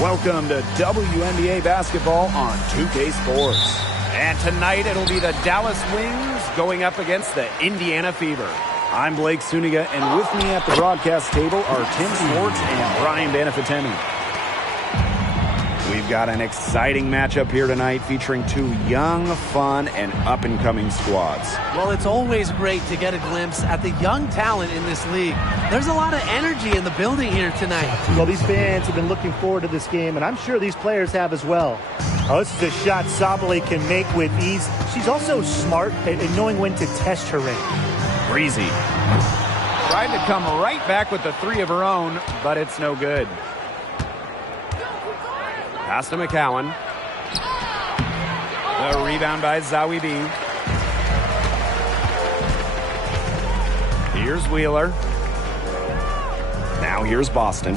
Welcome to WNBA basketball on 2K Sports. And tonight it'll be the Dallas Wings going up against the Indiana Fever. I'm Blake Suniga, and with me at the broadcast table are Tim Swartz and Brian Banafitemi. We've got an exciting matchup here tonight featuring two young, fun, and up-and-coming squads. Well, it's always great to get a glimpse at the young talent in this league. There's a lot of energy in the building here tonight. Well, these fans have been looking forward to this game, and I'm sure these players have as well. Oh, this is a shot Sabally can make with ease. She's also smart at knowing when to test her range. Breezy tried to come right back with the three of her own, but it's no good. Pass to McCowan. The rebound by Zawi B. Here's Wheeler. Now here's Boston.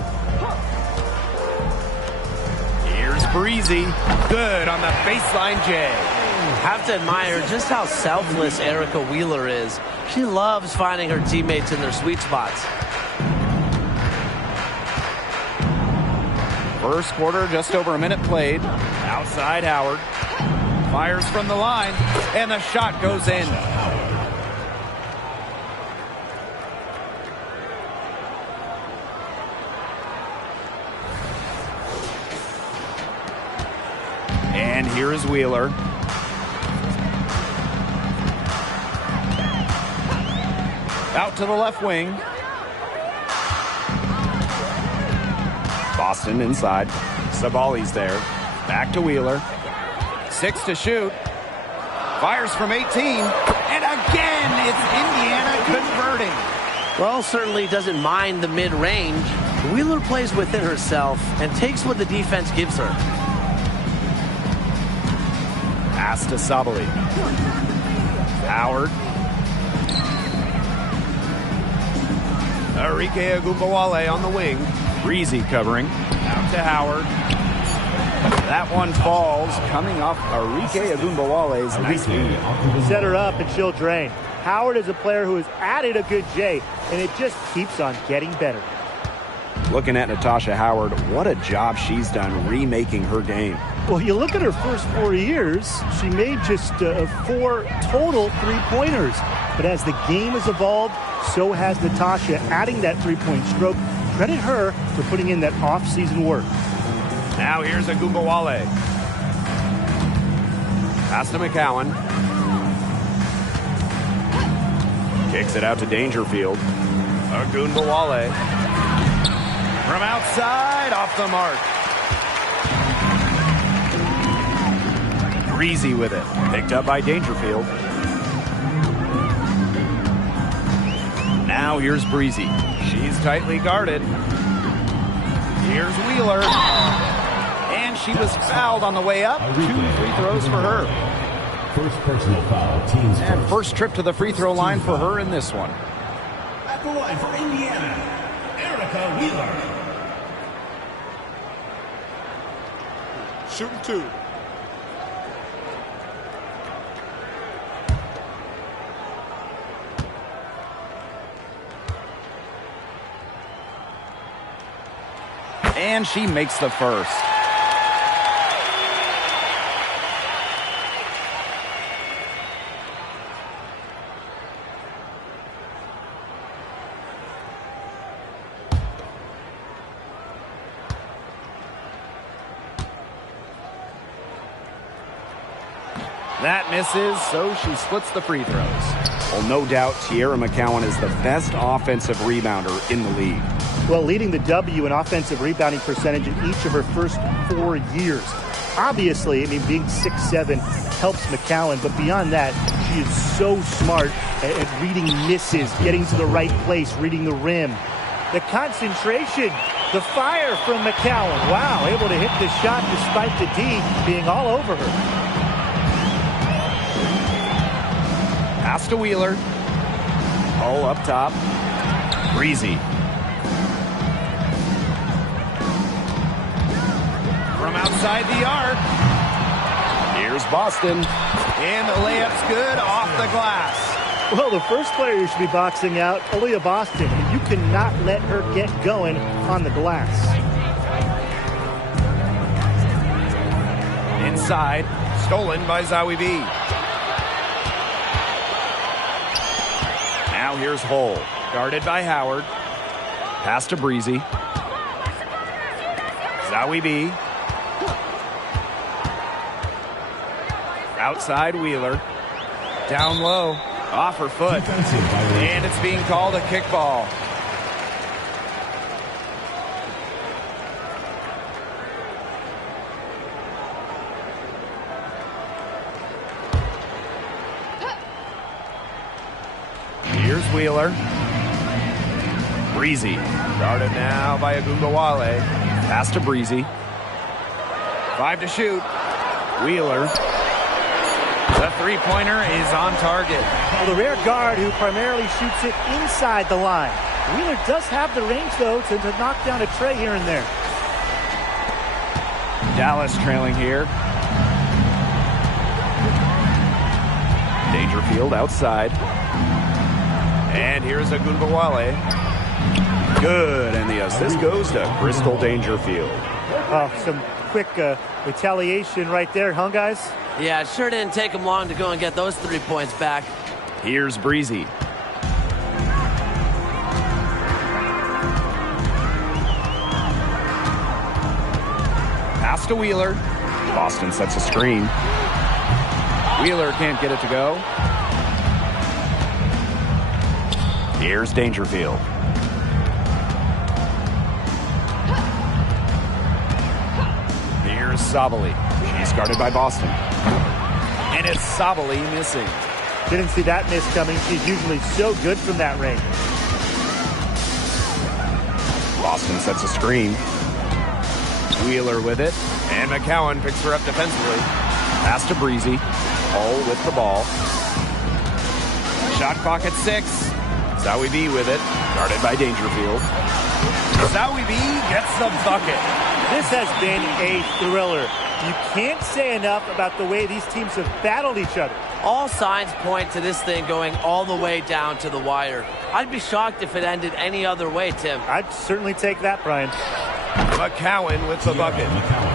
Here's Breezy. Good on the baseline J. Have to admire just how selfless Erica Wheeler is. She loves finding her teammates in their sweet spots. First quarter, just over a minute played. Outside Howard. Fires from the line, and the shot goes in. And here is Wheeler. Out to the left wing. Boston inside. Sabali's there. Back to Wheeler. 6 to shoot. Fires from 18. And again, it's Indiana converting. Well, certainly doesn't mind the mid-range. Wheeler plays within herself and takes what the defense gives her. Pass to Sabali. Howard. Arike Agumbawale on the wing. Breezy covering. Out to Howard. That one falls, coming off Arike Agumbawale's nice feed. Set her up and she'll drain. Howard is a player who has added a good J, and it just keeps on getting better. Looking at Natasha Howard, what a job she's done remaking her game. Well, you look at her first 4 years, she made just 4 total three-pointers. But as the game has evolved, so has Natasha, adding that three-point stroke. Credit her for putting in that off-season work. Now here's Agumbawale. Pass to McCowan. Kicks it out to Dangerfield. Agumbawale. From outside, off the mark. Breezy with it. Picked up by Dangerfield. Now here's Breezy. She's tightly guarded. Here's Wheeler. And she was fouled on the way up. 2 free throws for her. First personal foul, team's and first trip to the free throw line for her in this one. At the line for Indiana, Erica Wheeler. Shooting 2. And she makes the first. That misses, so she splits the free throws. Well, no doubt Tierra McCowan is the best offensive rebounder in the league. Well, leading the W in offensive rebounding percentage in each of her first 4 years. Obviously, I mean, being 6'7" helps McCowan, but beyond that, she is so smart at reading misses, getting to the right place, reading the rim. The concentration, the fire from McCowan. Wow, able to hit the shot despite the D being all over her. Pass to Wheeler. Pull up top. Breezy. From outside the arc. Here's Boston. And the layup's good off the glass. Well, the first player you should be boxing out, Aaliyah Boston. You cannot let her get going on the glass. inside. Stolen by Zowie B. Now here's Hull. Guarded by Howard. Pass to Breezy. Zowie B. Outside Wheeler. Down low. Off her foot. And it's being called a kickball. Here's Wheeler. Breezy. Guarded now by Agumbawale. Pass to Breezy. 5 to shoot. Wheeler. The three-pointer is on target. Well, the rare guard who primarily shoots it inside the line. Wheeler does have the range, though, to knock down a tray here and there. Dallas trailing here. Dangerfield outside. And here's Agumbawale. Good, and the assist goes to Crystal Dangerfield. Some quick retaliation right there, huh, guys? Yeah, it sure didn't take him long to go and get those 3 points back. Here's Breezy. Pass to Wheeler. Boston sets a screen. Wheeler can't get it to go. Here's Dangerfield. Here's Sabali. She's guarded by Boston. And it's Sabali missing. Didn't see that miss coming. She's usually so good from that range. Boston sets a screen. Wheeler with it. And McCowan picks her up defensively. Pass to Breezy. Hull with the ball. Shot clock at 6. Zowie B with it. Guarded by Dangerfield. Zowie B gets the bucket. This has been a thriller. You can't say enough about the way these teams have battled each other. All signs point to this thing going all the way down to the wire. I'd be shocked if it ended any other way, Tim. I'd certainly take that, Brian. McCowan with the bucket.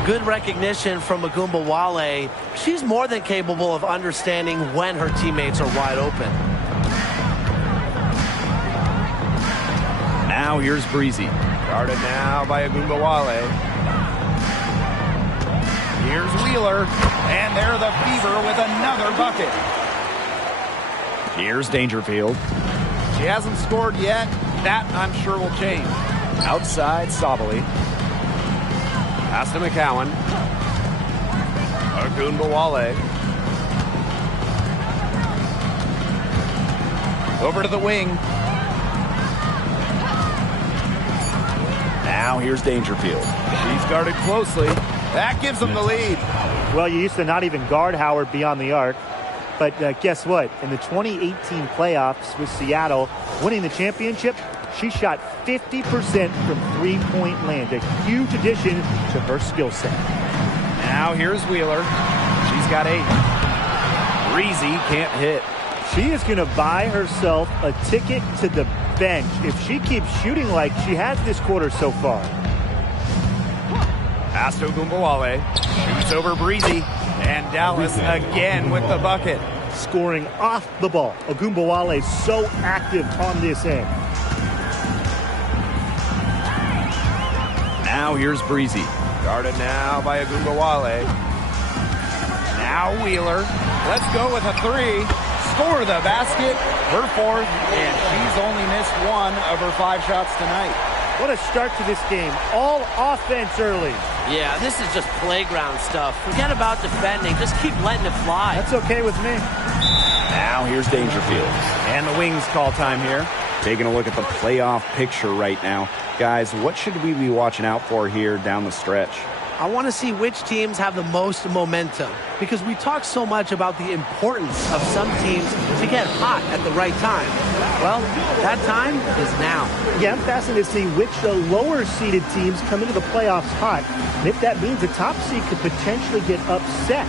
Good recognition from Agumbawale. She's more than capable of understanding when her teammates are wide open. Now here's Breezy. Guarded now by Agumbawale. Here's Wheeler, and they're the Fever with another bucket. Here's Dangerfield. She hasn't scored yet. That, I'm sure, will change. Outside, Sabali. Pass to McCowan. Agumbawale. Over to the wing. Now here's Dangerfield. She's guarded closely. That gives them the lead. Well, you used to not even guard Howard beyond the arc. But guess what? In the 2018 playoffs with Seattle winning the championship, she shot 50% from three-point land. A huge addition to her skill set. Now here's Wheeler. She's got 8. Breezy can't hit. She is going to buy herself a ticket to the bench if she keeps shooting like she has this quarter so far. Pass to Agumbawale. Shoots over Breezy. And Dallas again with the bucket. Scoring off the ball. Agumbawale so active on this end. Now here's Breezy. Guarded now by Agumbawale. Now Wheeler. Let's go with a 3. Score the basket. Her 4th. And she's only missed 1 of her 5 shots tonight. What a start to this game. All offense early. Yeah, this is just playground stuff. Forget about defending. Just keep letting it fly. That's okay with me. Now here's Dangerfield. And the Wings call time here. Taking a look at the playoff picture right now. Guys, what should we be watching out for here down the stretch? I want to see which teams have the most momentum, because we talk so much about the importance of some teams to get hot at the right time. Well, that time is now. Yeah, I'm fascinated to see which the lower-seeded teams come into the playoffs hot. And if that means the top seed could potentially get upset.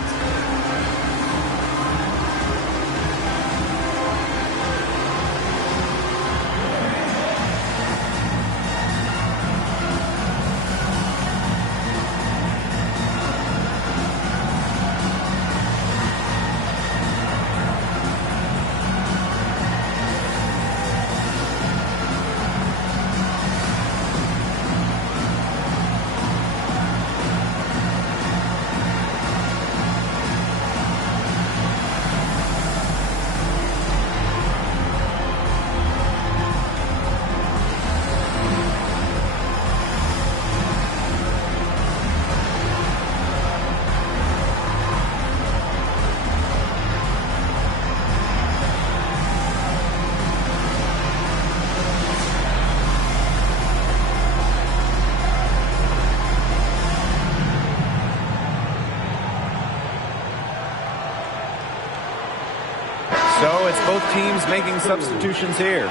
So it's both teams making substitutions here.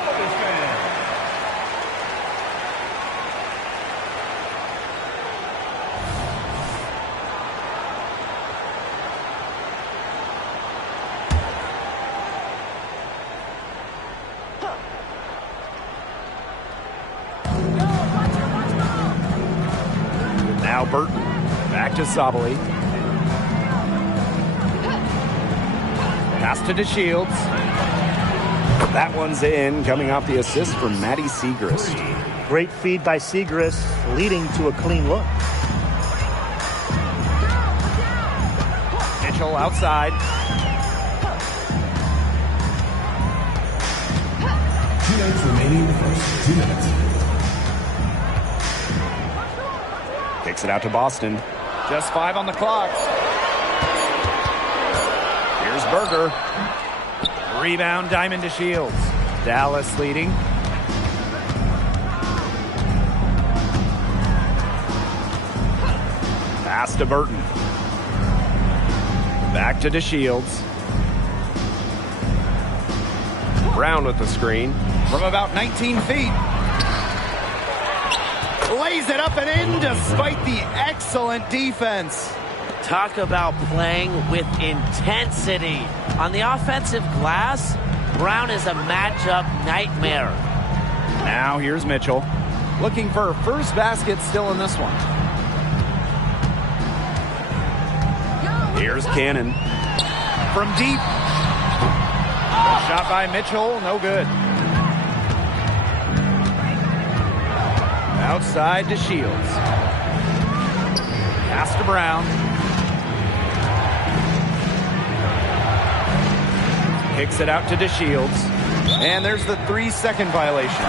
Now Burton, back to Sabali. Pass to DeShields. That one's in, coming off the assist from Maddie Siegrist. Great feed by Siegrist, leading to a clean look. Mitchell outside. 2 minutes remaining in the first. 2 minutes. Kicks it out to Boston. Just 5 on the clock. Here's Berger. Rebound, Diamond to Shields. Dallas leading. Pass to Burton. Back to DeShields. Brown with the screen from about 19 feet. Lays it up and in despite the excellent defense. Talk about playing with intensity. On the offensive glass, Brown is a matchup nightmare. Now here's Mitchell. Looking for her first basket still in this one. Here's Cannon. From deep. Shot by Mitchell, no good. Outside to Shields. Pass to Brown. Kicks it out to DeShields. And there's the 3-second violation.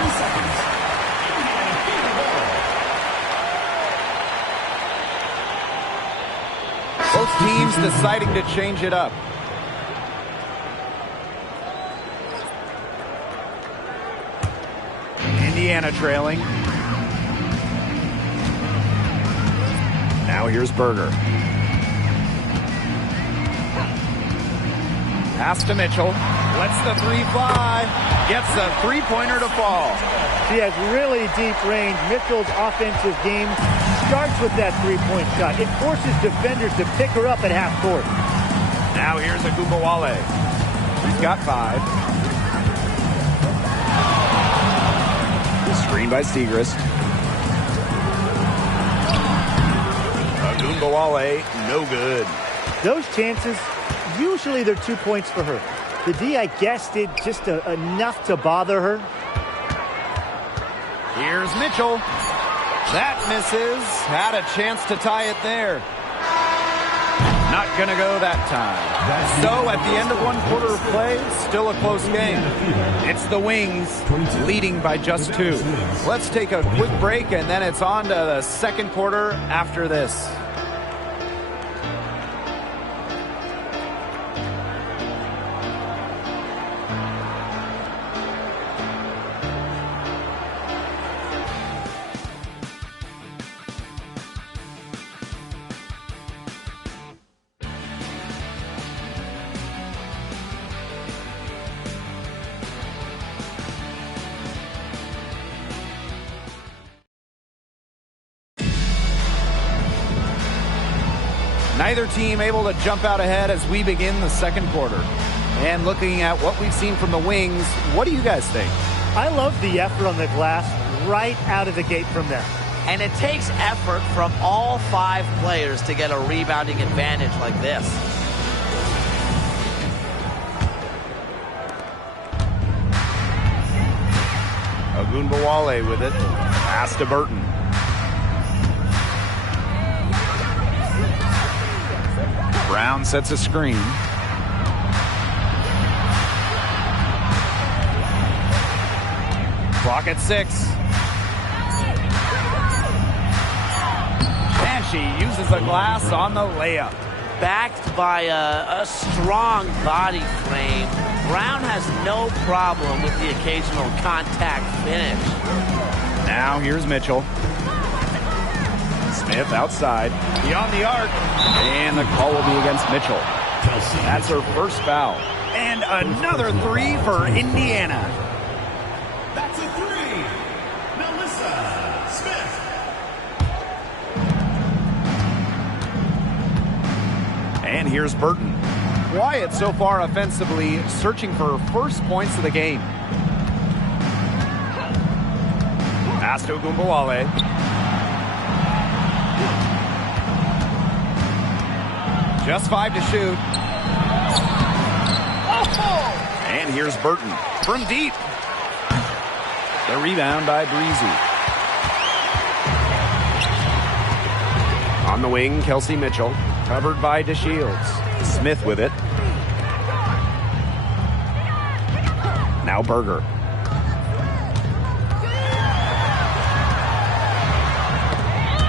Both teams deciding to change it up. Indiana trailing. Now here's Berger. Pass to Mitchell. Lets the 3 fly. Gets the 3-pointer to fall. She has really deep range. Mitchell's offensive game starts with that 3-point shot. It forces defenders to pick her up at half court. Now here's Agumbawale. He's got 5. Screen by Siegrist. Agumbawale, no good. Those chances, usually they're 2 points for her. The D, I guess, did just enough to bother her. Here's Mitchell. That misses. Had a chance to tie it there. Not going to go that time. So at the end of 1 quarter of play, still a close game. It's the Wings leading by just 2. Let's take a quick break, and then it's on to the second quarter after this. Neither team able to jump out ahead as we begin the second quarter. And looking at what we've seen from the Wings, what do you guys think? I love the effort on the glass right out of the gate from them. And it takes effort from all 5 players to get a rebounding advantage like this. Agumbawale with it. Pass to Burton. Brown sets a screen. Clock at 6. And she uses the glass on the layup. Backed by a strong body frame, Brown has no problem with the occasional contact finish. Now here's Mitchell. Smith outside. Beyond the arc. And the call will be against Mitchell. That's her first foul. And another three for Indiana. That's a three. Melissa Smith. And here's Burton. Quiet so far offensively, searching for first points of the game. Pass to Ogunbowale. Just 5 to shoot. And here's Burton from deep. The rebound by Breezy. On the wing, Kelsey Mitchell. Covered by DeShields. Smith with it. Now Berger.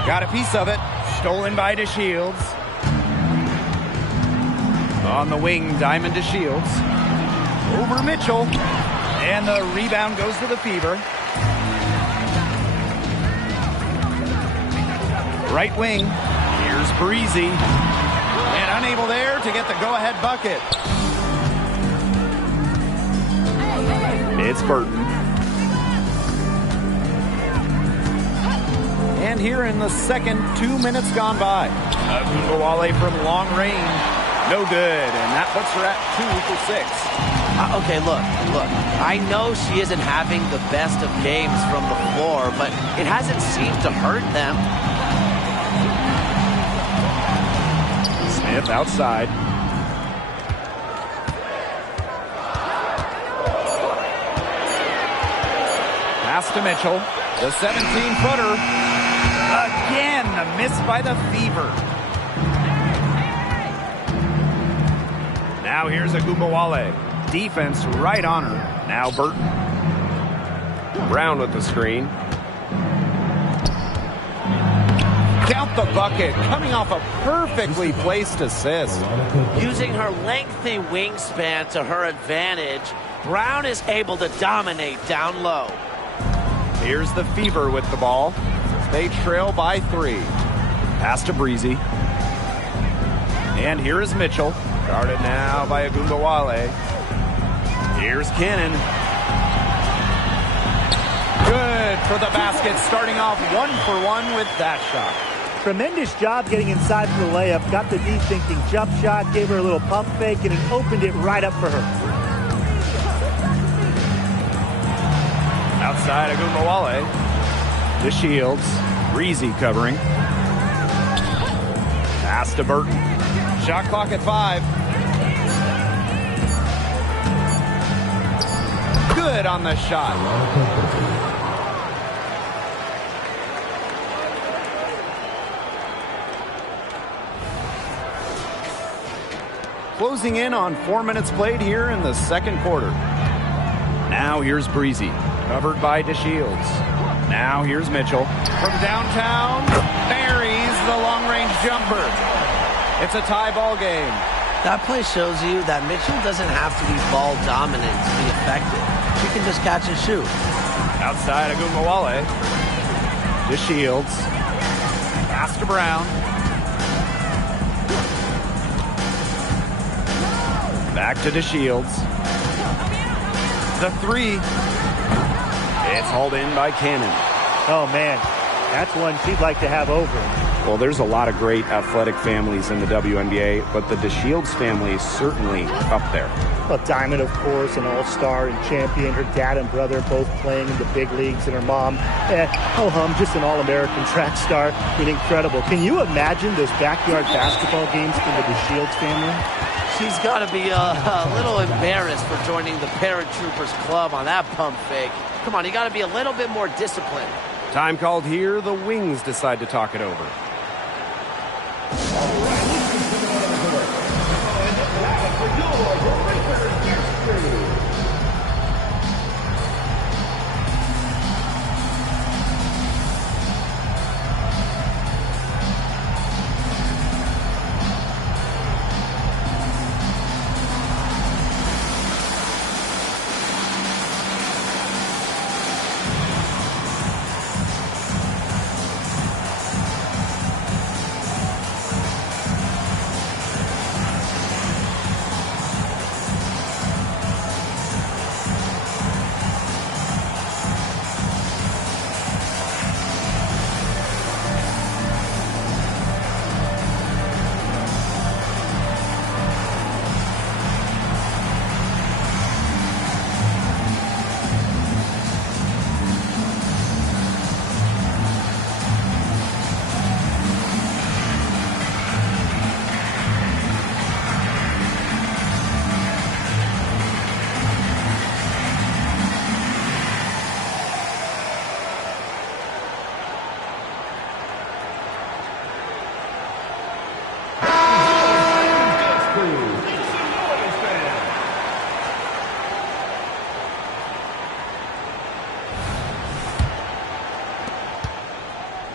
Got a piece of it. Stolen by DeShields. On the wing, Diamond DeShields. Over Mitchell. And the rebound goes to the Fever. Right wing. Here's Breezy. And unable there to get the go-ahead bucket. It's Burton. And here in the second, 2 minutes gone by. Ogunbowale from long range. No good. And that puts her at 2 for 6. Okay, look. I know she isn't having the best of games from the floor, but it hasn't seemed to hurt them. Smith outside. Pass to Mitchell. The 17-footer. Again, the miss by the Fever. Now here's Ogunbowale. Defense right on her. Now Burton. Brown with the screen. Count the bucket. Coming off a perfectly placed assist. Using her lengthy wingspan to her advantage, Brown is able to dominate down low. Here's the Fever with the ball. They trail by 3. Pass to Breezy. And here is Mitchell. Guarded now by Ogunbowale. Here's Cannon. Good for the basket. Starting off 1 for 1 with that shot. Tremendous job getting inside for the layup. Got the D thinking jump shot, gave her a little pump fake, and it opened it right up for her. Outside Ogunbowale. DeShields. Breezy covering. Pass to Burton. Shot clock at 5. Good on the shot. Closing in on 4 minutes played here in the second quarter. Now here's Breezy. Covered by DeShields. Now here's Mitchell. From downtown, buries the long-range jumper. It's a tie ball game. That play shows you that Mitchell doesn't have to be ball dominant to be effective. She can just catch and shoot. Outside Ogunbowale. DeShields. Pass to Brown. Back to DeShields. The 3. It's hauled in by Cannon. Oh, man. That's one she'd like to have over. Well, there's a lot of great athletic families in the WNBA, but the DeShields family is certainly up there. Well, Diamond, of course, an all-star and champion. Her dad and brother both playing in the big leagues, and her mom, just an all-American track star. I mean, incredible. Can you imagine those backyard basketball games for the DeShields family? She's got to be a little embarrassed for joining the Paratroopers Club on that pump fake. Come on, you got to be a little bit more disciplined. Time called here. The Wings decide to talk it over.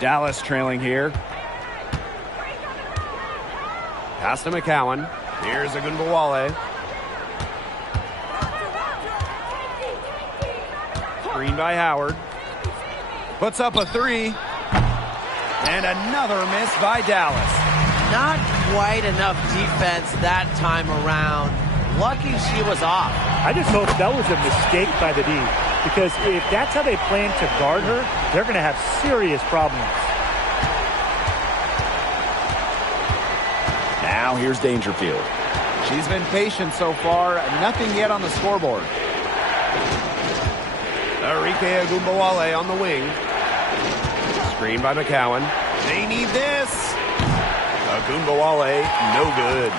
Dallas trailing here. Pass to McCowan. Here's Agunbowale. Screen by Howard. Puts up a three. And another miss by Dallas. Not quite enough defense that time around. Lucky she was off. I just hope that was a mistake by the D, because if that's how they plan to guard her, they're going to have serious problems. Now here's Dangerfield. She's been patient so far. Nothing yet on the scoreboard. Arike Agunbowale on the wing. Screen by McCowan. They need this. Agunbowale, no good.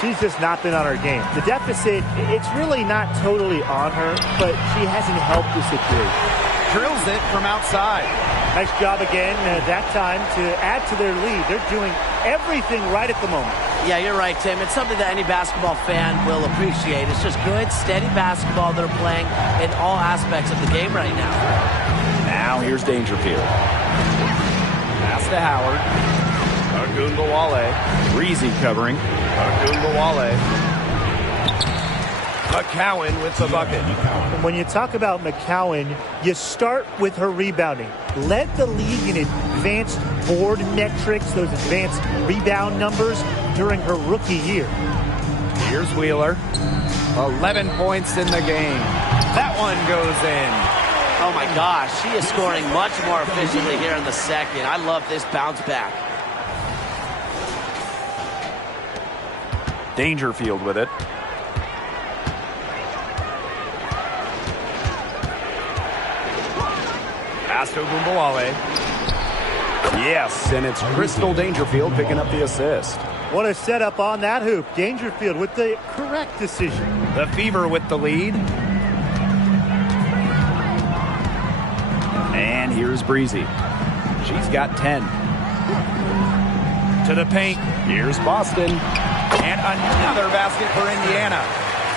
She's just not been on her game. The deficit, it's really not totally on her, but she hasn't helped the situation. Drills it from outside. Nice job again that time to add to their lead. They're doing everything right at the moment. Yeah, you're right, Tim. It's something that any basketball fan will appreciate. It's just good, steady basketball they're playing in all aspects of the game right now. Now here's Dangerfield. Pass to Howard. Agunbowale. Breezy covering. Agunbowale. McCowan with the bucket. When you talk about McCowan, you start with her rebounding. Led the league in advanced board metrics, those advanced rebound numbers during her rookie year. Here's Wheeler. 11 points in the game. That one goes in. Oh my gosh, she is scoring much more efficiently here in the second. I love this bounce back. Dangerfield with it. Pass to Agunbowale. Yes, and it's Crystal Dangerfield picking up the assist. What a setup on that hoop. Dangerfield with the correct decision. The Fever with the lead. And here's Breezy. She's got 10. To the paint. Here's Boston. And another basket for Indiana.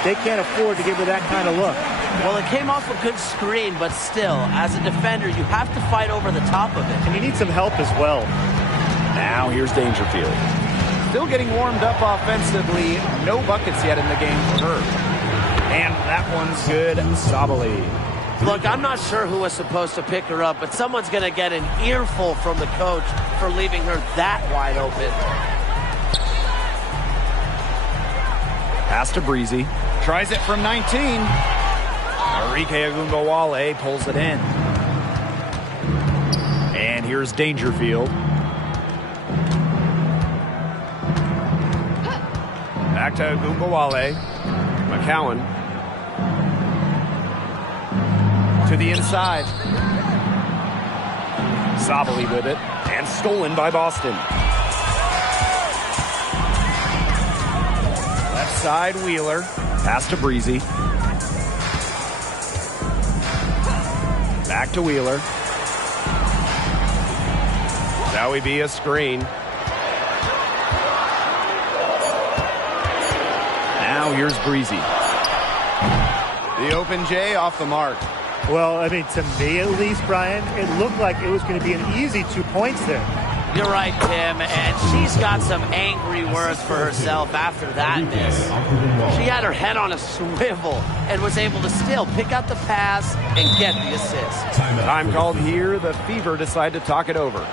They can't afford to give her that kind of look. Well, it came off a good screen, but still, as a defender, you have to fight over the top of it. And you need some help as well. Now here's Dangerfield. Still getting warmed up offensively. No buckets yet in the game for her. And that one's good. Sabali. Look, I'm not sure who was supposed to pick her up, but someone's going to get an earful from the coach for leaving her that wide open. Pass to Breezy. Tries it from 19. Arike Agunbowale pulls it in. And here's Dangerfield. Back to Agunbowale. McCowan. To the inside. Sabali with it. And stolen by Boston. Left side, Wheeler. Pass to Breezy. Back to Wheeler. That would be a screen. Now here's Breezy. The open J off the mark. Well, I mean, to me at least, Brian, it looked like it was going to be an easy 2 points there. You're right, Tim, and she's got some angry words for herself after that miss. She had her head on a swivel and was able to still pick out the pass and get the assist. Time called here. The Fever decide to talk it over.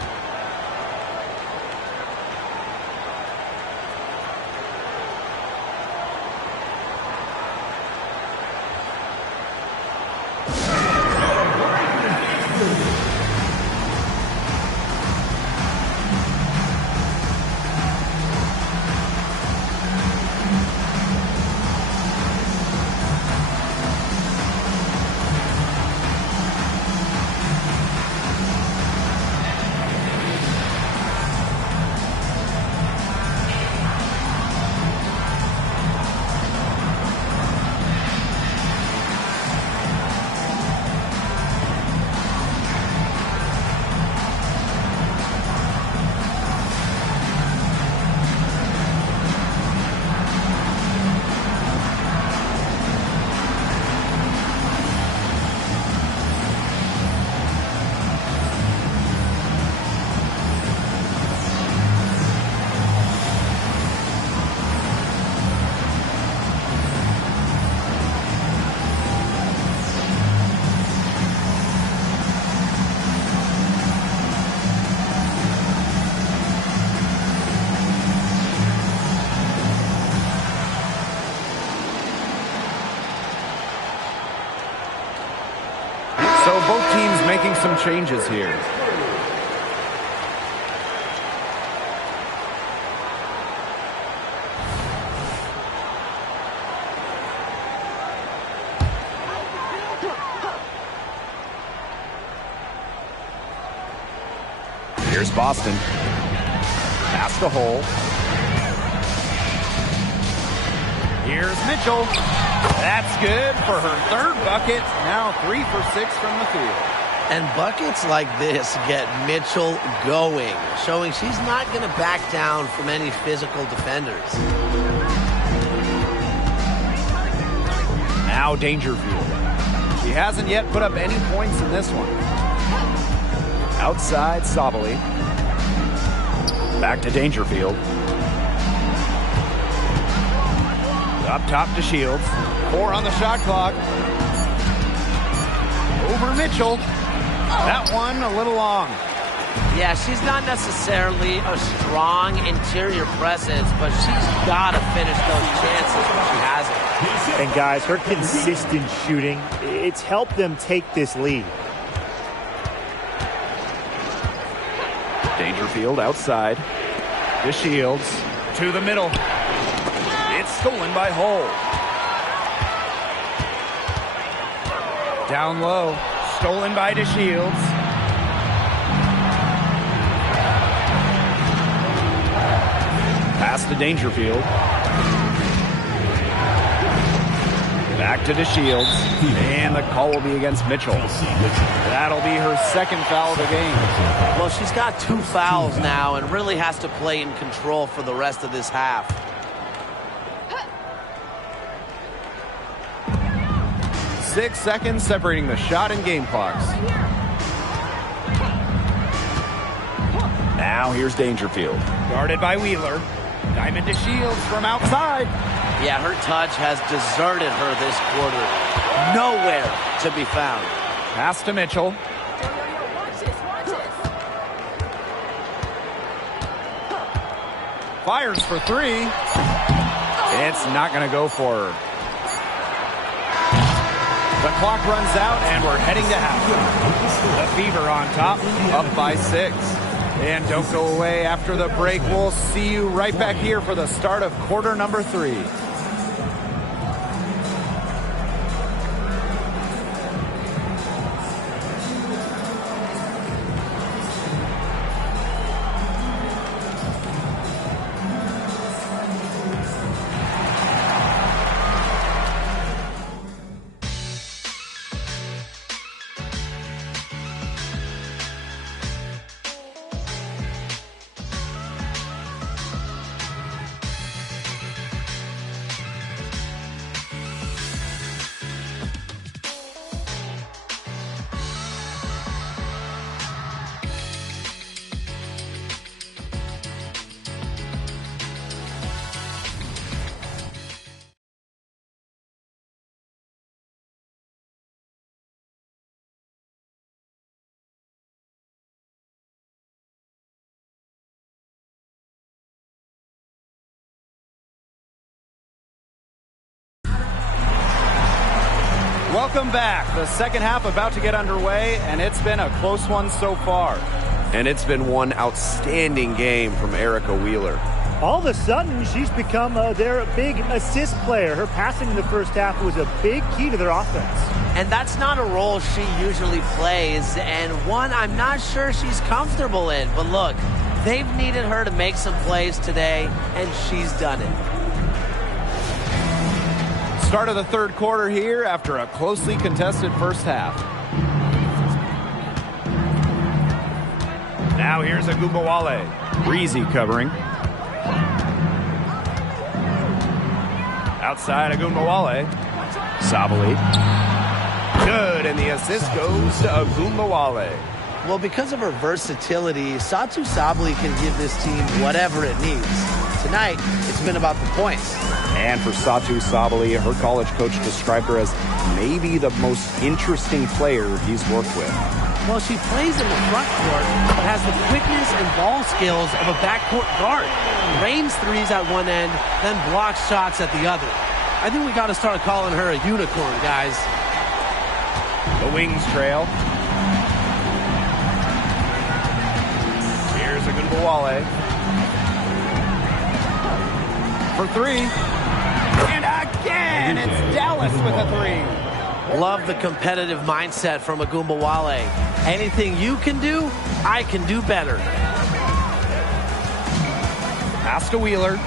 So both teams making some changes here. Here's Boston. Past the hole. Here's Mitchell. That's good for her third bucket. Now 3 for 6 from the field. And buckets like this get Mitchell going, showing she's not going to back down from any physical defenders. Now Dangerfield. She hasn't yet put up any points in this one. Outside Sabali. Back to Dangerfield. Up top to Shields. 4 on the shot clock. Over Mitchell. That one a little long. Yeah, she's not necessarily a strong interior presence, but she's got to finish those chances when she has it. And guys, her consistent shooting, it's helped them take this lead. Dangerfield outside. To Shields. To the middle. It's stolen by Hull. Down low. Stolen by DeShields. Pass to Dangerfield. Back to DeShields. And the call will be against Mitchell. That'll be her second foul of the game. Well, she's got 2 fouls now and really has to play in control for the rest of this half. Six seconds separating the shot and game clocks. Now here's Dangerfield. Guarded by Wheeler. Diamond to Shields from outside. Yeah, her touch has deserted her this quarter. Nowhere to be found. Pass to Mitchell. Fires for 3. It's not going to go for her. The clock runs out, and we're heading to halftime. The Fever on top, up by 6. And don't go away after the break. We'll see you right back here for the start of quarter number 3. Welcome back. The second half about to get underway, and it's been a close one so far. And it's been one outstanding game from Erica Wheeler. All of a sudden, she's become their big assist player. Her passing in the first half was a big key to their offense. And that's not a role she usually plays, and one I'm not sure she's comfortable in. But look, they've needed her to make some plays today, and she's done it. Start of the third quarter here after a closely contested first half. Now here's Agumbawale. Breezy covering. Outside Agumbawale. Sabali. Good, and the assist goes to Agumbawale. Well, because of her versatility, Satu Sabali can give this team whatever it needs. Tonight, it's been about the points. And for Satu Sabali, her college coach described her as maybe the most interesting player he's worked with. Well, she plays in the front court, but has the quickness and ball skills of a backcourt guard. Rains threes at one end, then blocks shots at the other. I think we got to start calling her a unicorn, guys. The Wings trail. Here's Agunbowale. For three. And again, it's Dallas with a three. Love the competitive mindset from Agunbowale. Anything you can do, I can do better. Pass to Wheeler.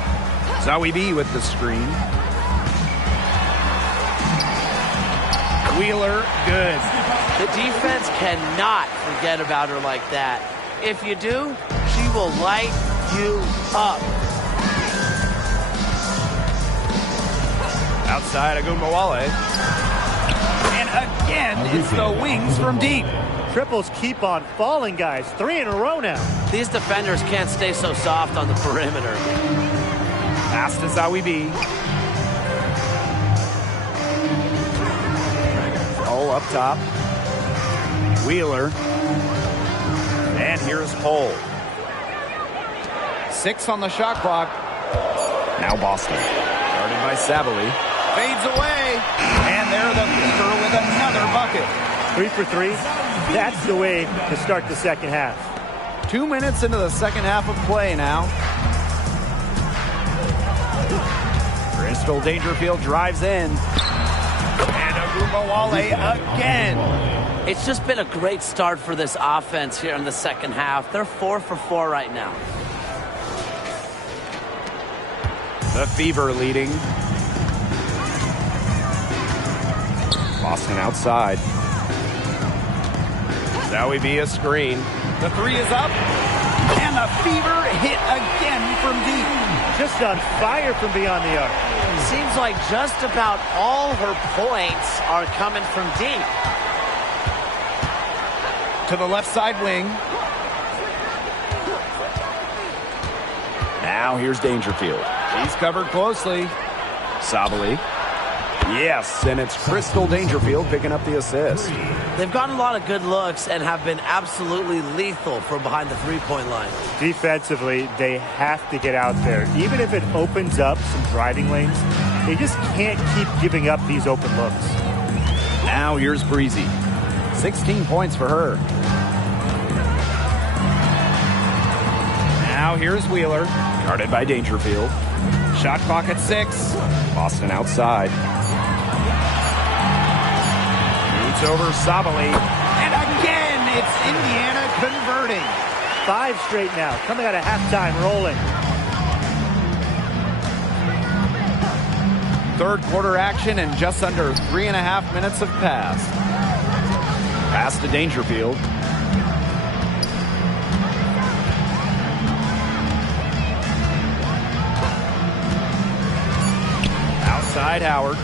Zoe B with the screen. Wheeler, good. The defense cannot forget about her like that. If you do, she will light you up. Outside Agunbowale. And again, it's the Wings from deep. Triples keep on falling, guys. 3 in a row now. These defenders can't stay so soft on the perimeter. Pass to Zoe B. All up top. Wheeler. And here's Cole. 6 on the shot clock. Now Boston. Started by Sabali. Fades away. And there the Fever with another bucket. 3 for 3. That's the way to start the second half. 2 minutes into the second half of play now. Crystal Dangerfield drives in. And Agunbowale again. It's just been a great start for this offense here in the second half. They're 4 for 4 right now. The Fever leading. Boston outside. Zoe B a screen. The three is up. And the Fever hit again from deep. Just on fire from beyond the arc. Seems like just about all her points are coming from deep. To the left side wing. Now here's Dangerfield. He's covered closely. Sabali. Yes, and it's Crystal Dangerfield picking up the assist. They've gotten a lot of good looks and have been absolutely lethal from behind the three-point line. Defensively, they have to get out there. Even if it opens up some driving lanes, they just can't keep giving up these open looks. Now here's Breezy. 16 points for her. Now here's Wheeler, guarded by Dangerfield. Shot clock at 6. Boston outside. Shoots over Sabali. And again, it's Indiana converting. 5 straight now, coming out of halftime, rolling. Third quarter action and just under 3.5 minutes have passed. Pass to Dangerfield. Outside Howard.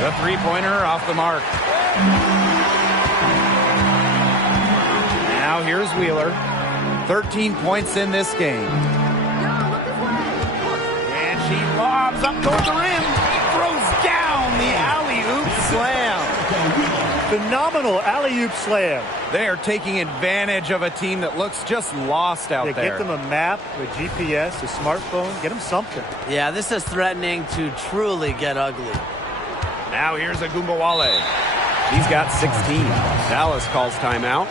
The three-pointer off the mark. Now here's Wheeler. 13 points in this game. And she lobs up toward the rim. Throws down the alley-oop slam. Phenomenal alley-oop slam. They are taking advantage of a team that looks just lost out there. Get them a map, a GPS, a smartphone. Get them something. Yeah, this is threatening to truly get ugly. Now here's Agunbowale. He's got 16. Dallas calls timeout.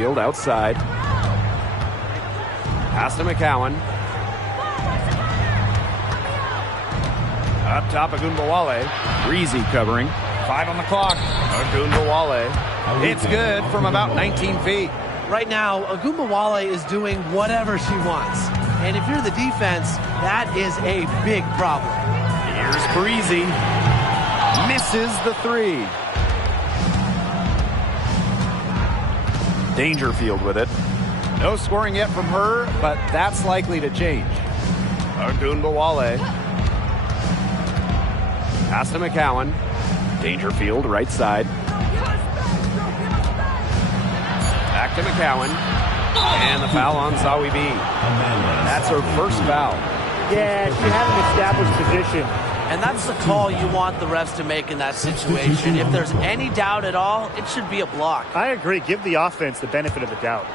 Dangerfield outside. Pass to McCowan. Up top, Agunbowale. Breezy covering. 5 on the clock. Agunbowale. It's good from about 19 feet. Right now, Agunbowale is doing whatever she wants. And if you're the defense, that is a big problem. Here's Breezy. Misses the 3. Dangerfield with it. No scoring yet from her, but that's likely to change. Agunbowale. Pass to McCowan. Dangerfield, right side. Back to McCowan. And the foul on Zawi B. That's her first foul. Yeah, she had an established position. And that's the call you want the refs to make in that situation. If there's any doubt at all, it should be a block. I agree. Give the offense the benefit of the doubt.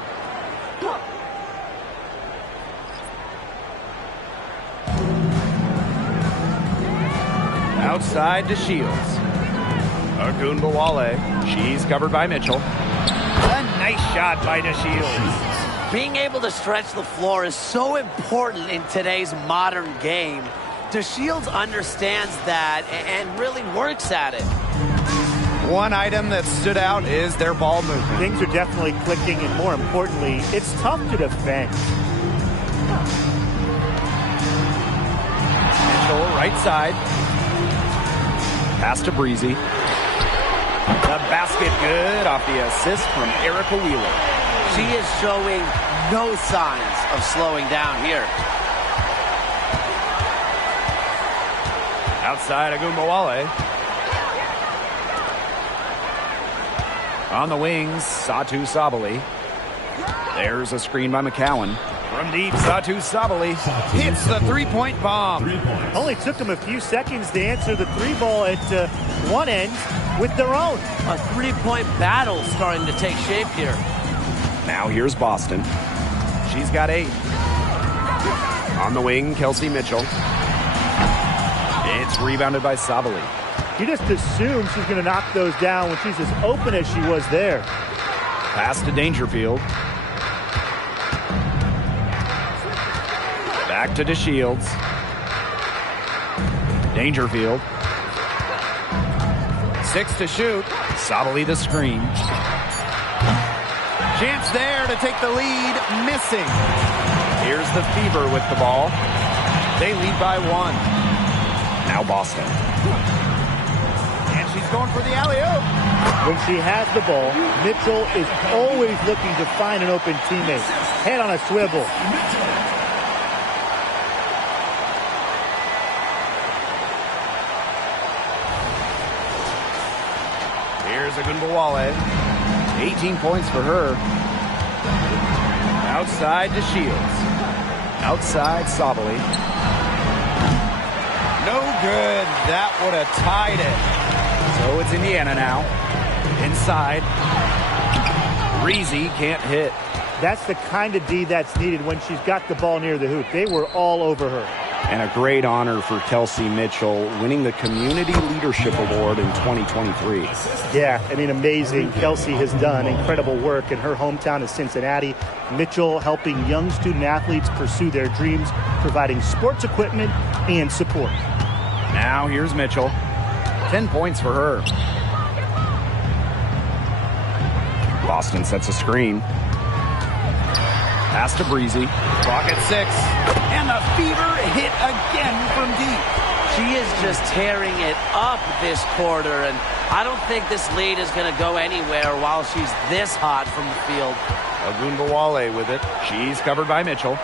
Outside to Shields. Agunbowale. She's covered by Mitchell. A nice shot by DeShields. Being able to stretch the floor is so important in today's modern game. DeShields understands that and really works at it. One item that stood out is their ball movement. Things are definitely clicking, and more importantly, it's tough to defend. Mitchell, right side. Pass to Breezy. The basket good off the assist from Erica Wheeler. She is showing no signs of slowing down here. Outside Agunbowale. On the wings, Satu Sabali. There's a screen by McCowan. From deep, Satu Sabali hits the three-point bomb. Only took them a few seconds to answer the 3-ball at one end with their own. A three-point battle starting to take shape here. Now here's Boston. She's got 8. On the wing, Kelsey Mitchell. It's rebounded by Sabali. You just assume she's going to knock those down when she's as open as she was there. Pass to Dangerfield. Back to DeShields. Dangerfield. 6 to shoot. Sabali the screen. Chance there to take the lead. Missing. Here's the Fever with the ball. They lead by 1. Now Boston. And she's going for the alley-oop. When she has the ball, Mitchell is always looking to find an open teammate. Head on a swivel. Here's Agunbowale. 18 points for her. Outside to Shields. Outside Sabali. No good. That would have tied it. So it's Indiana now. Inside. Breezy can't hit. That's the kind of D that's needed when she's got the ball near the hoop. They were all over her. And a great honor for Kelsey Mitchell, winning the Community Leadership Award in 2023. Yeah, I mean, amazing. Kelsey has done incredible work in her hometown of Cincinnati. Mitchell helping young student athletes pursue their dreams, providing sports equipment and support. Now here's Mitchell. 10 points for her. Boston sets a screen. Pass to Breezy. Clock at 6. And the Fever hit again from deep. She is just tearing it up this quarter, and I don't think this lead is going to go anywhere while she's this hot from the field. Agunbowale with it. She's covered by Mitchell.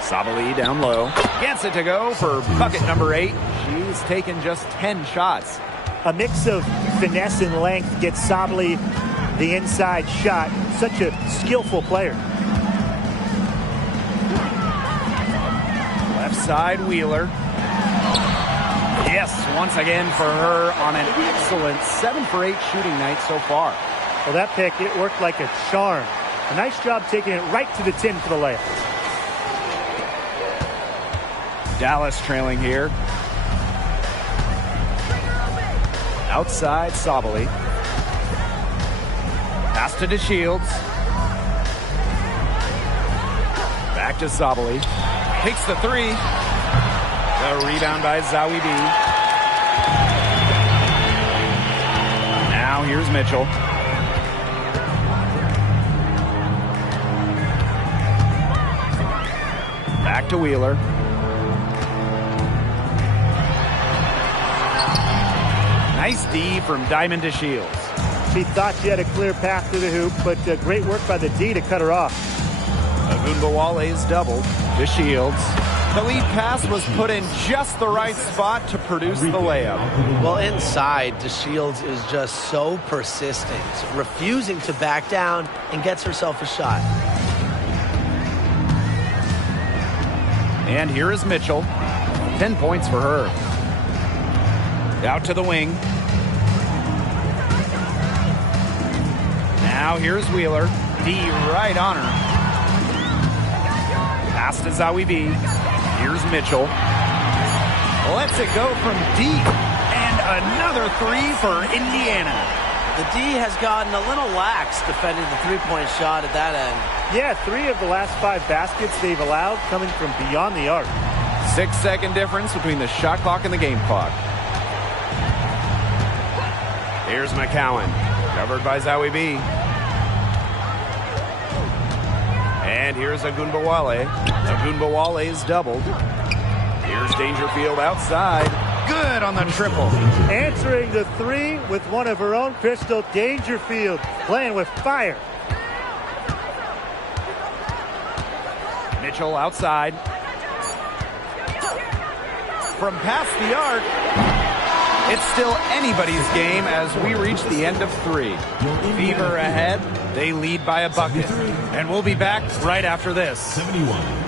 Sabali down low. Gets it to go for bucket number 8. She's taken just 10 shots. A mix of finesse and length gets Sabali the inside shot. Such a skillful player. Left side, Wheeler. Yes, once again for her on an excellent 7 for 8 shooting night so far. Well, that pick, it worked like a charm. A nice job taking it right to the tin for the layup. Dallas trailing here. Outside, Sabali. Pass to DeShields. Back to Sabali. Takes the three. The rebound by Zawi B. Now here's Mitchell. Back to Wheeler. Nice D from Diamond DeShields. She thought she had a clear path to the hoop, but great work by the D to cut her off. Agunbowale's doubled. DeShields. The lead pass was put in just the right spot to produce the layup. Well, inside, DeShields is just so persistent, refusing to back down, and gets herself a shot. And here is Mitchell. 10 points for her. Out to the wing. Now here's Wheeler. D right on her. Pass to Zawi B. Here's Mitchell. Lets it go from deep. And another three for Indiana. The D has gotten a little lax defending the three-point shot at that end. Yeah, 3 of the last 5 baskets they've allowed coming from beyond the arc. 6-second difference between the shot clock and the game clock. Here's McCowan. Covered by Zawi B. And here's Agunbowale. Agunbowale is doubled. Here's Dangerfield outside. Good on the triple. Answering the 3 with one of her own, Crystal Dangerfield, playing with fire. Mitchell outside. From past the arc, it's still anybody's game as we reach the end of 3. Fever ahead. They lead by a bucket. And we'll be back right after this. 71.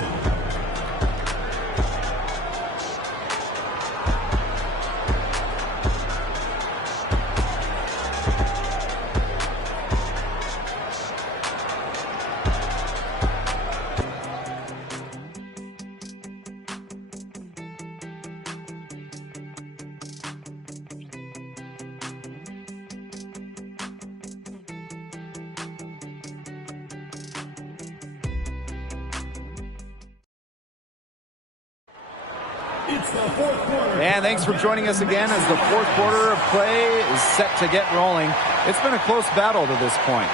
And thanks for joining us again as the fourth quarter of play is set to get rolling. It's been a close battle to this point.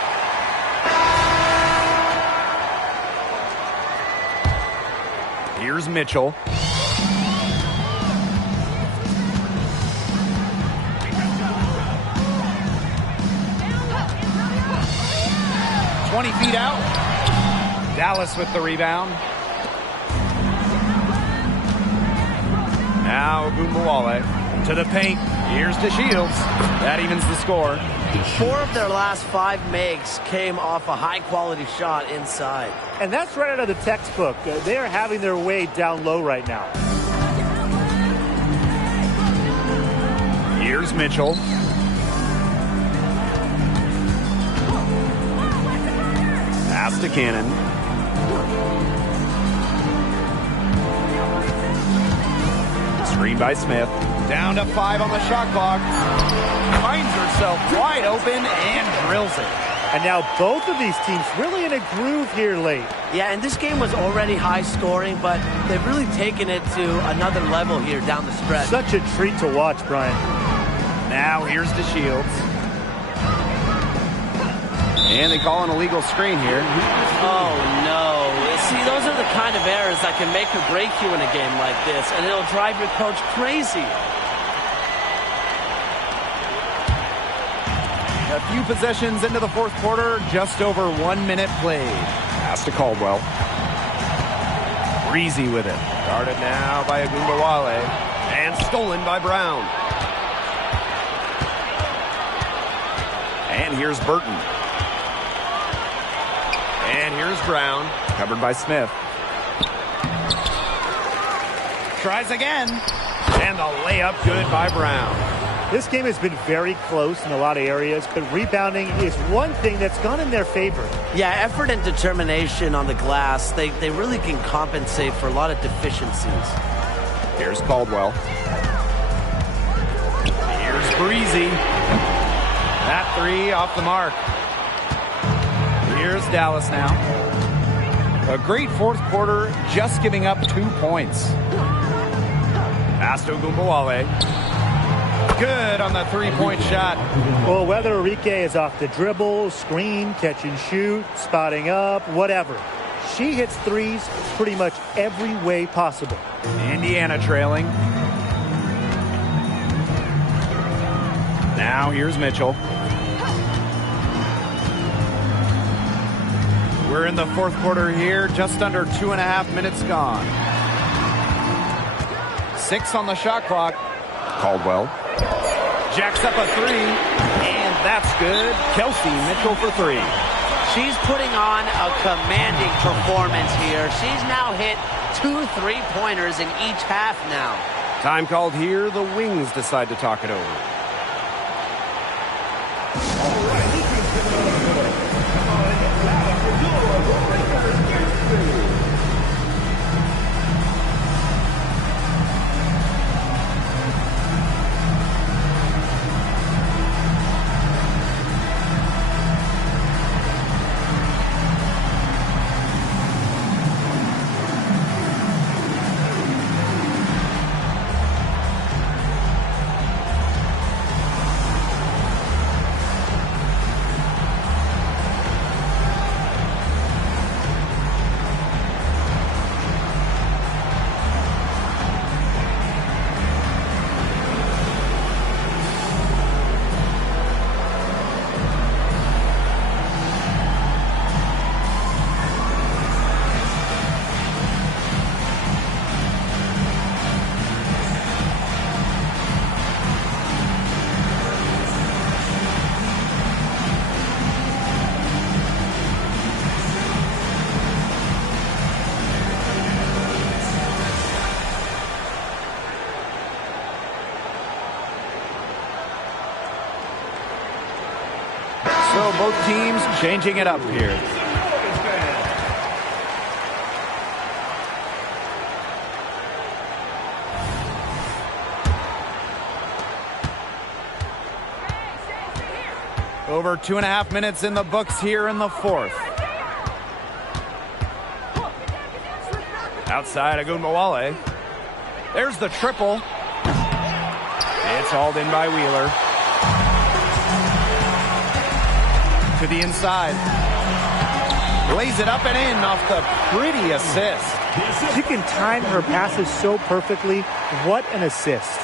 Here's Mitchell. "20 feet out. Dallas with the rebound. Now Agunbowale to the paint. Here's DeShields. That evens the score. 4 of their last 5 makes came off a high-quality shot inside. And that's right out of the textbook. They are having their way down low right now. Here's Mitchell. Pass to Cannon. Screen by Smith. Down to 5 on the shot clock. Finds herself wide open and drills it. And now both of these teams really in a groove here late. Yeah, and this game was already high scoring, but they've really taken it to another level here down the stretch. Such a treat to watch, Brian. Now here's DeShields. And they call an illegal screen here. Oh, no. See, those are the kind of errors that can make or break you in a game like this, and it'll drive your coach crazy. A few possessions into the fourth quarter, just over 1 minute played. Pass to Caldwell. Breezy with it. Guarded now by Agunbowale. And stolen by Brown. And here's Burton. And here's Brown. Covered by Smith. Tries again. And the layup good by Brown. This game has been very close in a lot of areas, but rebounding is one thing that's gone in their favor. Yeah, effort and determination on the glass, they really can compensate for a lot of deficiencies. Here's Caldwell. Here's Breezy. That 3 off the mark. Here's Dallas now. A great fourth quarter, just giving up 2 points. Pass to Ogunbowale. Good on the three-point shot. Well, whether Enrique is off the dribble, screen, catch and shoot, spotting up, whatever, she hits threes pretty much every way possible. Indiana trailing. Now here's Mitchell. We're in the fourth quarter here, just under 2.5 minutes gone. 6 on the shot clock. Caldwell jacks up a three, and that's good. Kelsey Mitchell for 3. She's putting on a commanding performance here. She's now hit 2 3-pointers in each half now. Time called here. The Wings decide to talk it over. So both teams changing it up here. Over 2.5 minutes in the books here in the fourth. Outside Ogunbowale. There's the triple. It's hauled in by Wheeler. To the inside. Lays it up and in off the pretty assist. She can time her passes so perfectly. What an assist.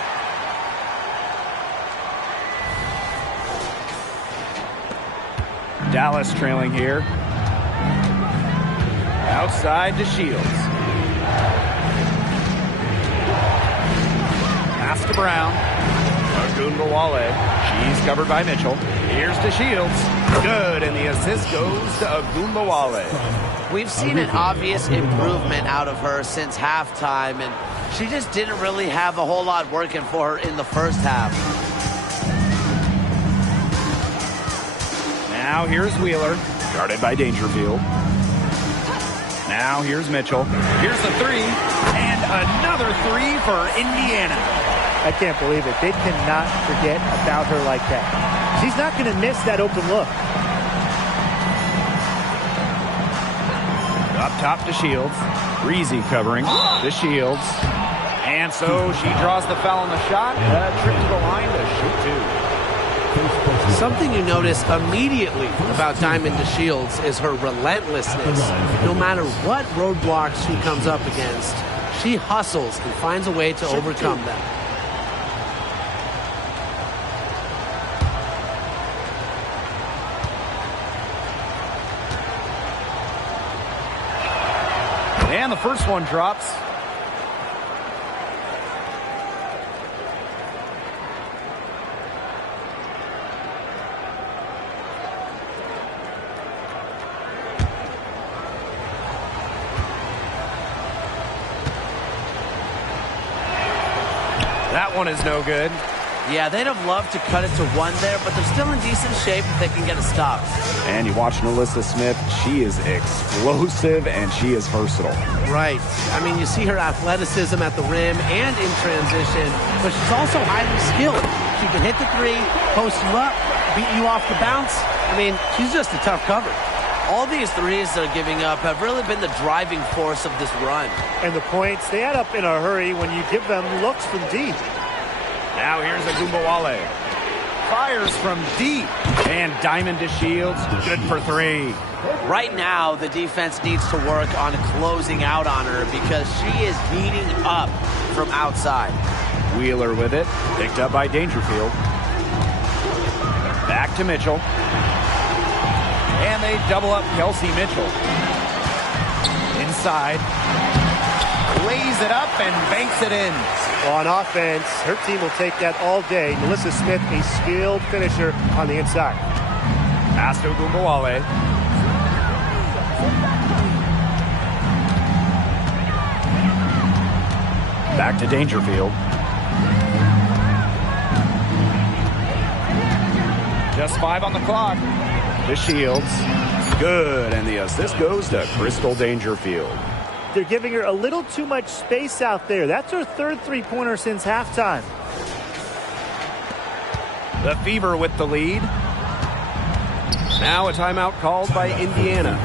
Dallas trailing here. Outside to Shields. Pass to Brown. Ogunbowale. She's covered by Mitchell. Here's to Shields. Good, and the assist goes to Ogunbowale. We've seen an obvious improvement out of her since halftime, and she just didn't really have a whole lot working for her in the first half. Now here's Wheeler, guarded by Dangerfield. Now here's Mitchell. Here's the three, and another three for Indiana. I can't believe it. They cannot forget about her like that. She's not going to miss that open look. Up top to Shields. Breezy covering to Shields. And so she draws the foul on the shot. Trip to the line to shoot two. Something you notice immediately about Diamond DeShields is her relentlessness. No matter what roadblocks she comes up against, she hustles and finds a way to overcome them. And the first one drops. That one is no good. Yeah, they'd have loved to cut it to one there, but they're still in decent shape if they can get a stop. And you watch Alyssa Smith, she is explosive and she is versatile. Right. I mean, you see her athleticism at the rim and in transition, but she's also highly skilled. She can hit the three, post you up, beat you off the bounce. I mean, she's just a tough cover. All these threes they're giving up have really been the driving force of this run. And the points, they add up in a hurry when you give them looks from deep. Now here's Agumbawale. Fires from deep. And Diamond to Shields. Good for three. Right now, the defense needs to work on closing out on her because she is heating up from outside. Wheeler with it. Picked up by Dangerfield. Back to Mitchell. And they double up Kelsey Mitchell. Inside. Lays it up and banks it in. Well, on offense, her team will take that all day. Melissa Smith, a skilled finisher on the inside. Pass to Agumbawale. Back to Dangerfield. Just 5 on the clock. To Shields. Good. And the assist goes to Crystal Dangerfield. They're giving her a little too much space out there. That's her third three-pointer since halftime. The Fever with the lead. Now a timeout called by Indiana.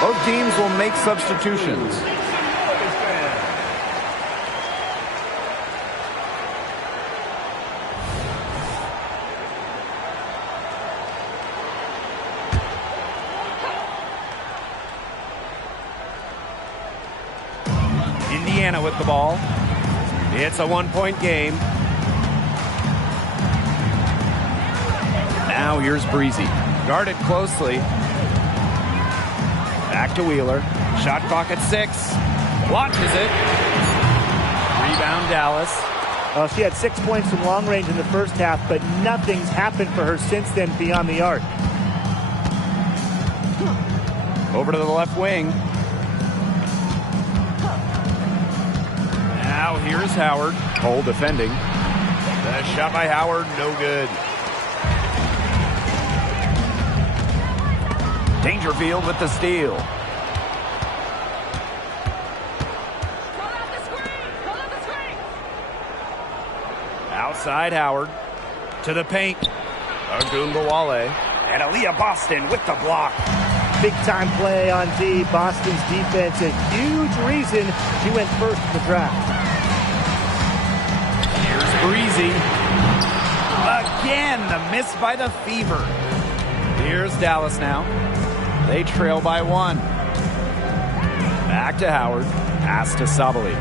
Both teams will make substitutions. Indiana with the ball. It's a one-point game. Now here's Breezy. Guarded closely. Back to Wheeler. Shot clock at 6. Launches it. Rebound Dallas. Well, she had 6 points from long range in the first half, but nothing's happened for her since then beyond the arc. Over to the left wing. Now here's Howard. Cole defending. The shot by Howard, no good. Dangerfield with the steal. Outside Howard. To the paint. Agumbawale. And Aaliyah Boston with the block. Big time play on D. Boston's defense, a huge reason she went first in the draft. Here's Breezy. Again, the miss by the Fever. Here's Dallas now. They trail by 1. Back to Howard. Pass to Sabali.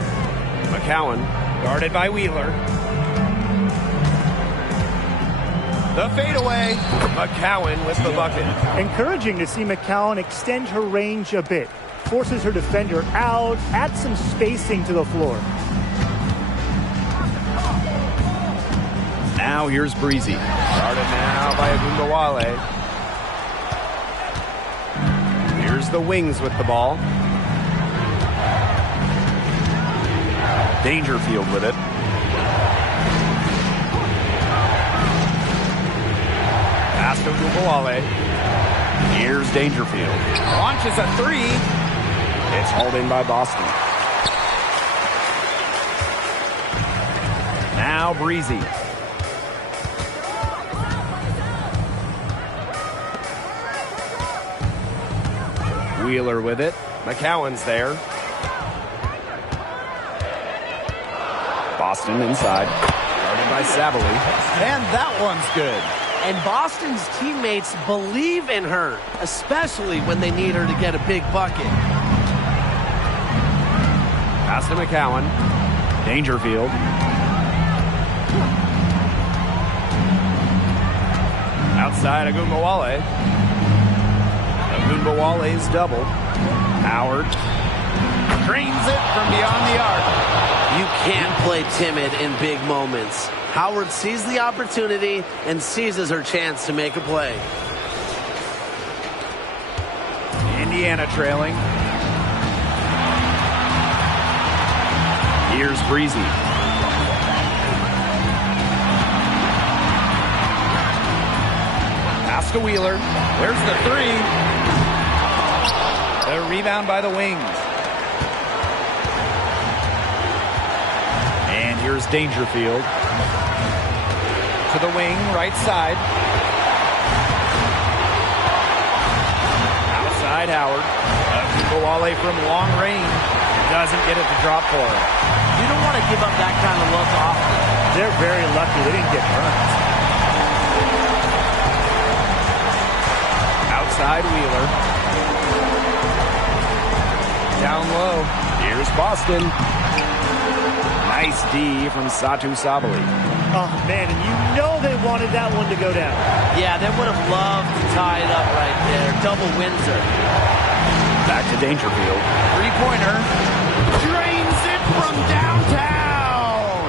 McCowan, guarded by Wheeler. The fadeaway. McCowan with the bucket. Encouraging to see McCowan extend her range a bit. Forces her defender out, adds some spacing to the floor. Now here's Breezy. Guarded now by Agumbawale. Here's the Wings with the ball. Dangerfield with it. Pass to Agumbawale. Here's Dangerfield. Launches a 3. It's hauled in by Boston. Now Breezy. Wheeler with it. McCowan's there. Boston inside. Guarded by Savali. And that one's good. And Boston's teammates believe in her, especially when they need her to get a big bucket. Pass to McCowan. Dangerfield. Outside Agumbawale. Agumbawale's double. Howard drains it from beyond the arc. You can't play timid in big moments. Howard sees the opportunity and seizes her chance to make a play. Indiana trailing. Here's Breezy. Pass to Wheeler. There's the three. The rebound by the Wings. And here's Dangerfield. To the wing, right side. Outside Howard. Agumbawale from long range. Doesn't get it to drop for him. You don't want to give up that kind of look often. They're very lucky they didn't get burnt. Outside Wheeler. Down low. Here's Boston. Nice D from Satu Sabali. Oh, man, and you know they wanted that one to go down. Yeah, they would have loved to tie it up right there. Double Windsor. Back to Dangerfield. Three-pointer. Drains it from downtown.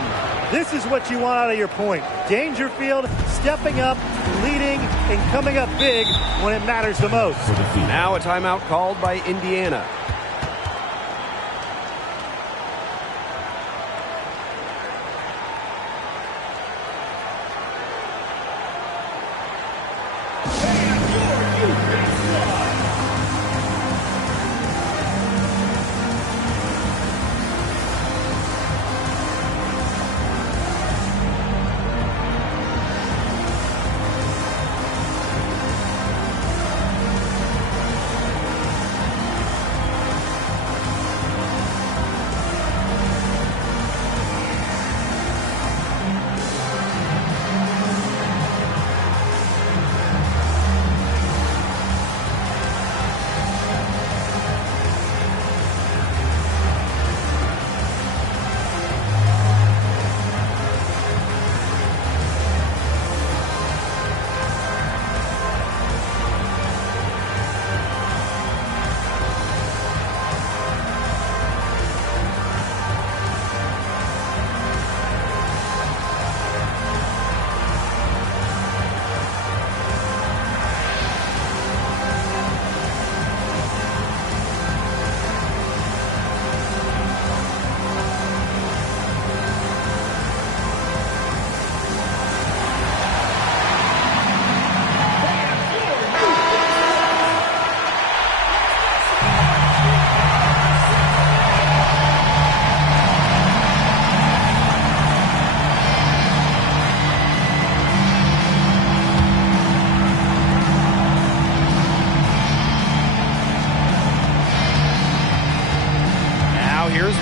This is what you want out of your point. Dangerfield stepping up, leading, and coming up big when it matters the most. Now a timeout called by Indiana.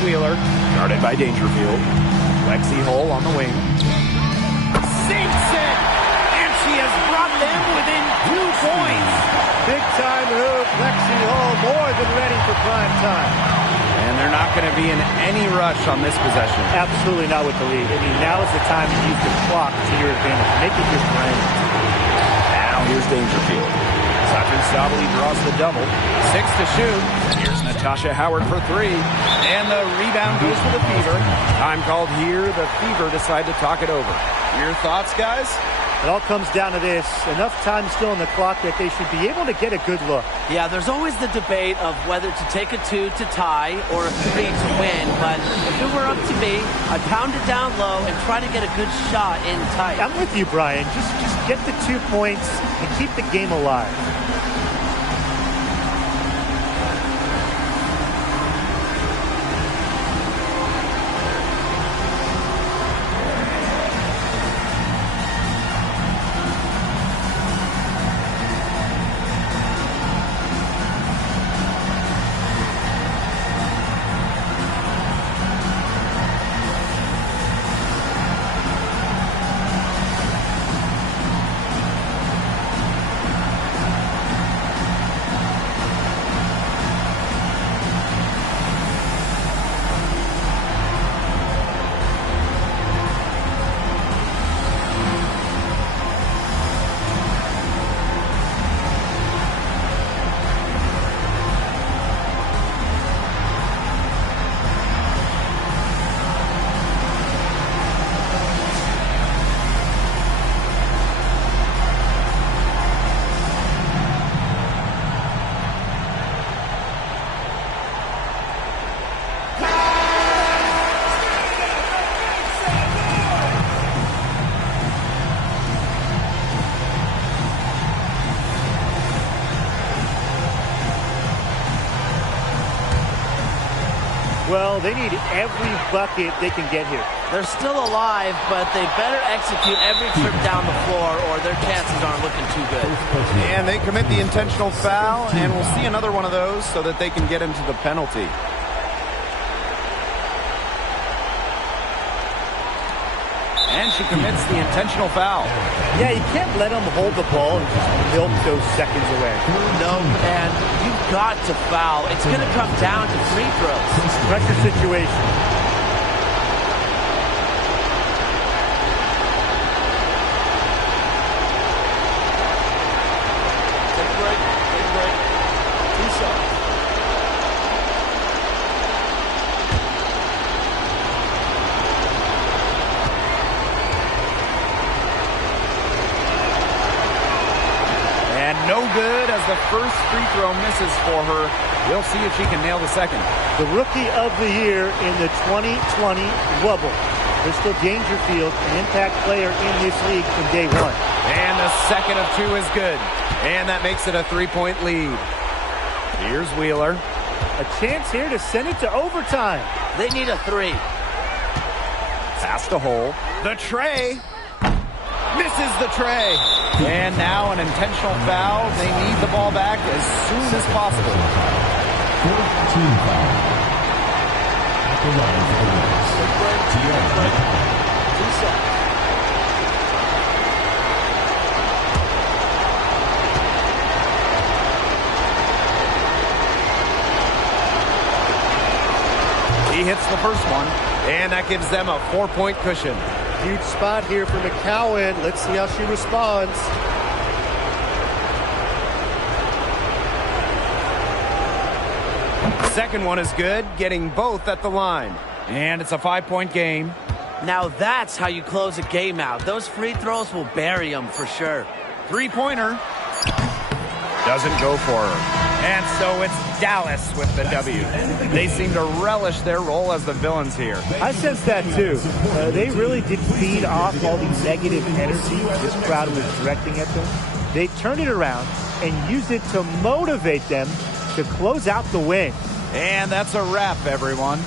Wheeler, guarded by Dangerfield. Lexi Hull on the wing. Sinks it! And she has brought them within 2 points. Big time move. Lexi Hull more than ready for prime time. And they're not going to be in any rush on this possession. Absolutely not with the lead. I mean, now is the time to use the clock to your advantage. Make it your friend. Now here's Dangerfield. Satu Sabali draws the double. 6 to shoot. Here's Natasha Howard for 3. And the rebound goes to the Fever. Time called here. The Fever decide to talk it over. Your thoughts, guys? It all comes down to this. Enough time still on the clock that they should be able to get a good look. Yeah, there's always the debate of whether to take a 2 to tie or a 3 to win. But if it were up to me, I'd pound it down low and try to get a good shot in tight. I'm with you, Brian. Just get the 2 points and keep the game alive. Well, they need every bucket they can get here. They're still alive, but they better execute every trip down the floor or their chances aren't looking too good. And they commit the intentional foul, and we'll see another one of those so that they can get into the penalty. And she commits the intentional foul. Yeah, you can't let them hold the ball and just milk those seconds away. No, and you've got to foul. It's going to come down to free throws. Pressure situation. Take a break. Take a break. 2 shots. And no good as the first free throw misses for her. We'll see if she can nail the second. The Rookie of the Year in the 2020 bubble. Crystal Dangerfield, an impact player in this league from day one. And the second of 2 is good. And that makes it a 3-point lead. Here's Wheeler. A chance here to send it to overtime. They need a 3. Pass to Hole. The tray. Misses the tray. And now an intentional foul. They need the ball back as soon as possible. 14 foul. At the line for the Wings. 2 shots. He hits the first one, and that gives them a 4-point cushion. Huge spot here for McCowan. Let's see how she responds. Second one is good, getting both at the line. And it's a 5-point game. Now that's how you close a game out. Those free throws will bury them for sure. 3-pointer. Doesn't go for her. And so it's Dallas with the W. They seem to relish their role as the villains here. I sense that too. They really did feed off all the negative energy this crowd was directing at them. They turned it around and used it to motivate them to close out the win. And that's a wrap, everyone.